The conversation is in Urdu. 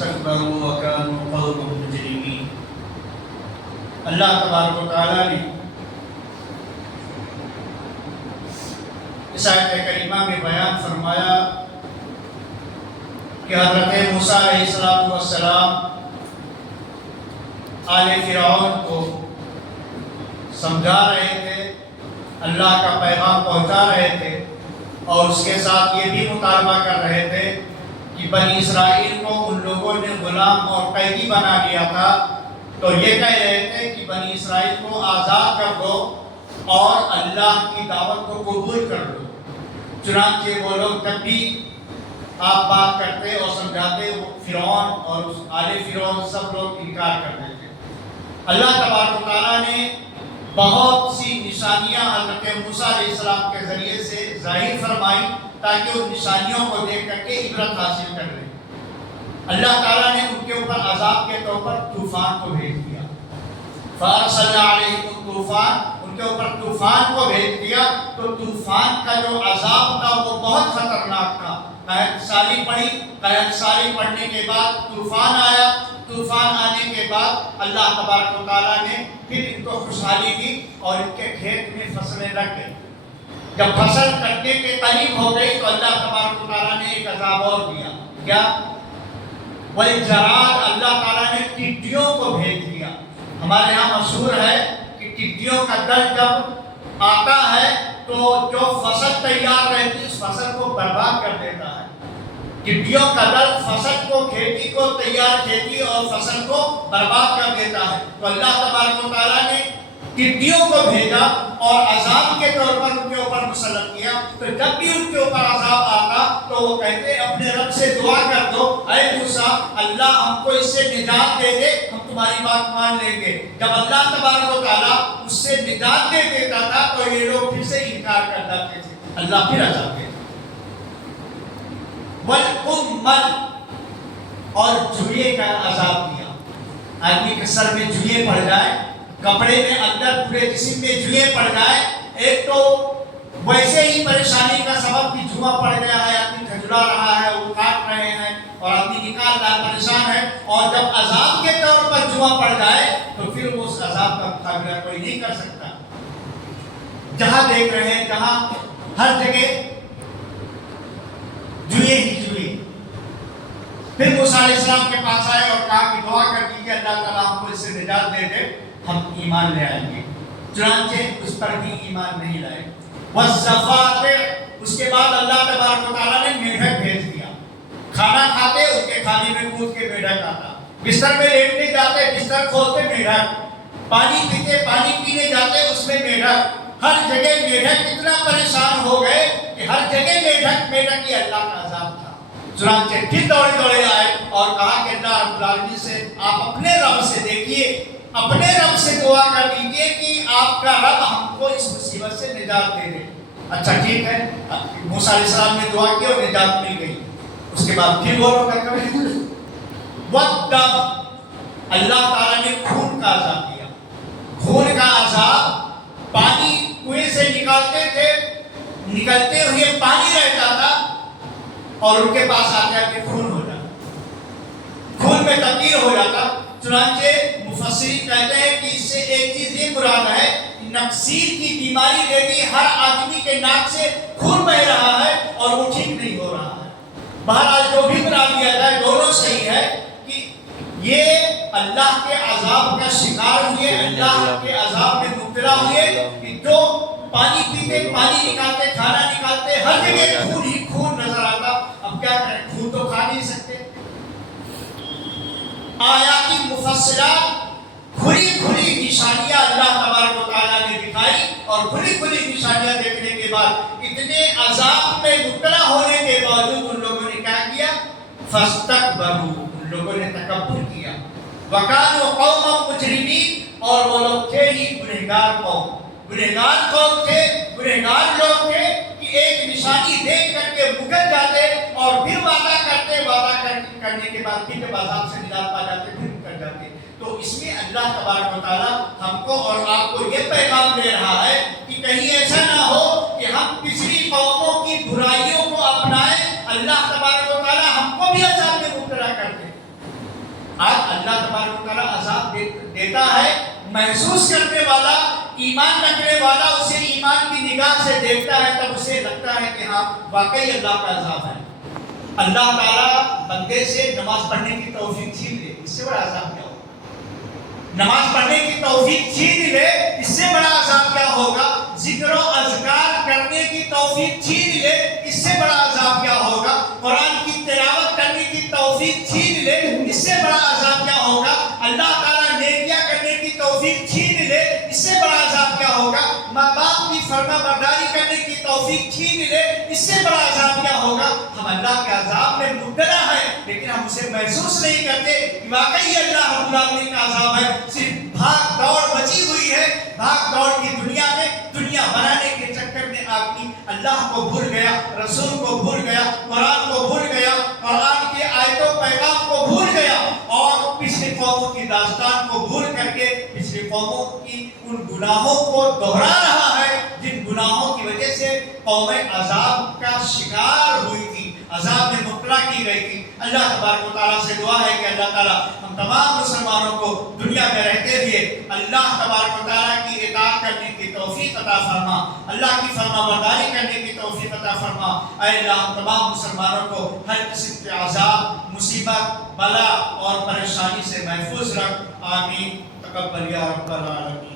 فاستكبروا وكانوا قوما مجرمين۔ اللہ تبارک و تعالیٰ نے اس آیت کریمہ میں بیان فرمایا کہ حضرت موسیٰ علیہ السلام آل فرعون کو سمجھا رہے تھے، اللہ کا پیغام پہنچا رہے تھے، اور اس کے ساتھ یہ بھی مطالبہ کر رہے تھے کہ بنی اسرائیل کو ان لوگوں نے غلام اور قیدی بنا لیا تھا، تو یہ کہہ رہے تھے کہ بنی اسرائیل کو آزاد کر دو اور اللہ کی دعوت کو قبول کر دو۔ چنانچہ وہ لوگ جب بھی آپ بات کرتے اور سمجھاتے، فرعون اور آل فرعون سب لوگ انکار کرتے تھے۔ اللہ تبارک و تعالیٰ نے بہت سی نشانیاں حضرت موسیٰ علیہ السلام کے ذریعے سے ظاہر فرمائی تاکہ ان نشانیوں کو دیکھ کر کے عبرت حاصل کر لیں۔ اللہ تعالیٰ نے ان کے اوپر عذاب کے طور پر طوفان کو بھیج دیا، فَأَرْسَلْنَا عَلَيْهِمُ الطُّوفَانَ، ان کے اوپر طوفان کو بھیج دیا۔ تو طوفان کا جو عذاب تھا وہ بہت خطرناک تھا۔ قحط سالی پڑی، قحط سالی پڑنے کے بعد طوفان آیا، طوفان آنے کے بعد اللہ تبارک و تعالیٰ نے پھر ان کو خوشحالی دی اور ان کے کھیت میں فصلیں لگ گئی۔ جب فصل کٹنے کے قریب ہو گئی تو اللہ تبارک و تعالیٰ نے ایک عذاب اور دیا، کیا؟ وَالْجَرَادَ، اللہ تعالیٰ نے ٹڈیوں کو بھیج دیا۔ ہمارے یہاں مشہور ہے کہ ٹڈیوں کا دل جب آتا ہے تو جو فصل تیار رہتی اس فصل کو برباد کر دیتا ہے۔ ٹڈیوں کا دل فصل کو، کھیتی کو، تیار کھیتی اور فصل کو برباد کر دیتا ہے۔ تو اللہ تبارک و تعالیٰ نے ٹڈیوں کو بھیجا اور عذاب کے طور پر ان کے اوپر مسلط کیا۔ تو جب بھی ان کے اوپر عذاب آتا تو وہ کہتے اپنے رب سے دعا کر دو، اے موسیٰ اللہ ہم کو اس سے نجات دے دے، ہم تمہاری بات مان لیں گے۔ جب اللہ تبارک و تعالیٰ اس سے نجات دے دیتا تھا تو یہ لوگ پھر سے انکار کر جاتے تھے، اللہ پھر عذاب دیتا۔ والقمل، اور جوئے کا عذاب دیا۔ آدمی کے سر میں جوئے پڑ جائے، کپڑے میں اندر پورے جسم میں جوئے پڑ جائے، ایک تو ویسے ہی پریشانی کا سبب کہ جوا پڑ گیا ہے، آدمی کھجلا رہا ہے، وہ کاٹ رہے ہیں اور آدمی نکال رہا ہے، پریشان ہے، اور جب عذاب کے طور پر جوا پڑ جائے تو پھر اس عذاب کا مقابلہ کوئی نہیں کر سکتا۔ جہاں دیکھ رہے ہیں، جہاں ہر جگہ جوئے ہی جوئے۔ پھر موسیٰ علیہ السلام کے پاس آئے اور کہا کہ دعا کر دیجیے اللہ تعالیٰ ہم کو اس سے نجات دے دے، ہم ایمان لے آئیں گے۔ چنانچہ اس پر بھی ایمان نہیں لائے۔ وَالزَّفَاتِ، اس کے بعد اللہ تبارک و تعالیٰ نے میڈک بھیج دیا۔ کھانا کھاتے اس کے کھانے میں کود کے میڈک آتا، بستر میں لیٹنے جاتے بستر کھولتے میڈک، پانی پیتے پانی پینے جاتے اس میں میڈک، ہر جگہ میڈک۔ اتنا پریشان ہو گئے کہ ہر جگہ میڈک میڈک ہی اللہ کا عذاب تھا۔ چنانچہ پھر دوڑے دوڑے آئے اور کہا کہ اللہ رب العالمین سے آپ اپنے رب سے دیکھیے، اپنے رب سے دعا کر دیجیے کہ آپ کا رب ہم کو اس مصیبت سے نجات دے دے۔ اچھا ٹھیک ہے، موسیٰ علیہ السلام نے دعا کی اور نجات مل گئی۔ اس کے بعد پھر غور کر کے والدم، اللہ تعالیٰ نے خون کا عذاب دیا۔ خون کا عذاب، پانی کنویں سے نکالتے تھے، نکلتے ہوئے پانی رہتا تھا اور ان کے پاس آتے آتے خون ہو جاتا، خون میں تبدیل ہو جاتا۔ چنانچہ مفسرین کہتے ہیں کہ اس سے ایک چیز یہ مراد ہے، نقصیر کی بیماری لیکن ہر آدمی کے ناک سے خون بہ رہا ہے اور وہ ٹھیک نہیں ہو رہا ہے۔ بہرحال جو بھی مراد لیا جائے دونوں صحیح ہے کہ یہ اللہ کے عذاب کا شکار ہوئے، اللہ کے عذاب میں مبتلا ہوئے کہ جو پانی پیتے پانی نکالتے کھانا نکالتے ہر جگہ خون ہی خون نظر آتا۔ اب کیا کریں، خون تو کھا نہیں سکتے۔ آیات مفصلات، کھلی کھلی نشانیاں اللہ تبارک و تعالیٰ نے دکھائی، اور کھلی کھلی نشانیاں دیکھنے کے بعد اتنے عذاب میں مبتلا ہونے کے باوجود ان لوگوں نے کیا کیا؟ فاستکبروا، ان لوگوں نے تکبر کیا۔ وکانوا قوما مجرمین، اور وہ لوگ تھے ہی گنہگار قوم، گنہگار قوم تھے، گنہگار لوگ تھے کہ ایک نشانی دیکھ کر کے مکر جاتے اور پھر وعدہ کرتے، وعدہ کرنے کے بعد پھر جب عذاب سے نجات پا جاتے پھر مکر جاتے۔ تو اس میں اللہ تبارک و تعالیٰ ہم کو اور آپ کو یہ پیغام دے رہا ہے کہ کہیں ایسا نہ ہو کہ ہم پچھلی قوموں کی برائیوں کو اپنائیں، اللہ تبارک و تعالیٰ ہم کو بھی عذاب میں مبتلا کر دے۔ آج اللہ تبارک و تعالیٰ عذاب دیتا ہے، محسوس کرنے والا، ایمان رکھنے والا اسے ایمان کی نگاہ سے دیکھتا ہے، تب اسے لگتا ہے کہ ہاں واقعی اللہ کا عذاب ہے۔ اللہ تعالیٰ بندے سے نماز پڑھنے کی توفیق چھین لے، اس سے بڑا عذاب کیا ہوگا؟ نماز پڑھنے کی توفیق چھین لے، اس سے بڑا عذاب کیا ہوگا؟ ذکر و اذکار کرنے کی توفیق چھین لے، اس سے بڑا عذاب کیا ہوگا؟ قرآن کی تلاوت کرنے کی توفیق چھین لے، اس سے بڑا عذاب کیا ہوگا؟ اللہ تعالیٰ نیکیاں کرنے کی توفیق چھین لے، اس سے بڑا عذاب کیا ہوگا؟ ماں باپ کی فرما برداری کرنے کی توفیق چھین لے، اس سے بڑا عذاب کیا ہوگا؟ ہم اللہ کے عذاب میں مبتلا ہیں، لیکن ہم اسے محسوس نہیں کرتے کہ واقعی اللہ رب العالمین کا عذاب ہے۔ صرف بھاگ دوڑ مچی ہوئی ہے، بھاگ دوڑ کی دنیا میں، دنیا بنانے کے چکر میں آدمی اللہ کو بھول گیا، رسول کو بھول گیا، قرآن کو بھول گیا، قرآن کے آیتوں پیغام کو بھول گیا، اور پچھلی قوموں کی داستان کو بھول کر کے پچھلی قوموں کی ان گناہوں کو دہرا رہا ہے جن گناہوں کی وجہ سے قومیں عذاب کا شکار ہوئی تھی، عذاب میں مبتلا کی گئی تھی۔ اللہ تبارک و تعالیٰ سے دعا ہے کہ اللہ تعالیٰ ہم تمام مسلمانوں کو دنیا میں رہتے ہوئے اللہ تبارک و تعالیٰ کی اطاعت کرنے کی توفیق عطا فرما، اللہ کی فرما برداری کرنے کی توفیق عطا فرما۔ اے اللہ ہم تمام مسلمانوں کو ہر قسم کے عذاب، مصیبت، بلا اور پریشانی سے محفوظ رکھ، آمین۔ تقبل یا رب العالمین۔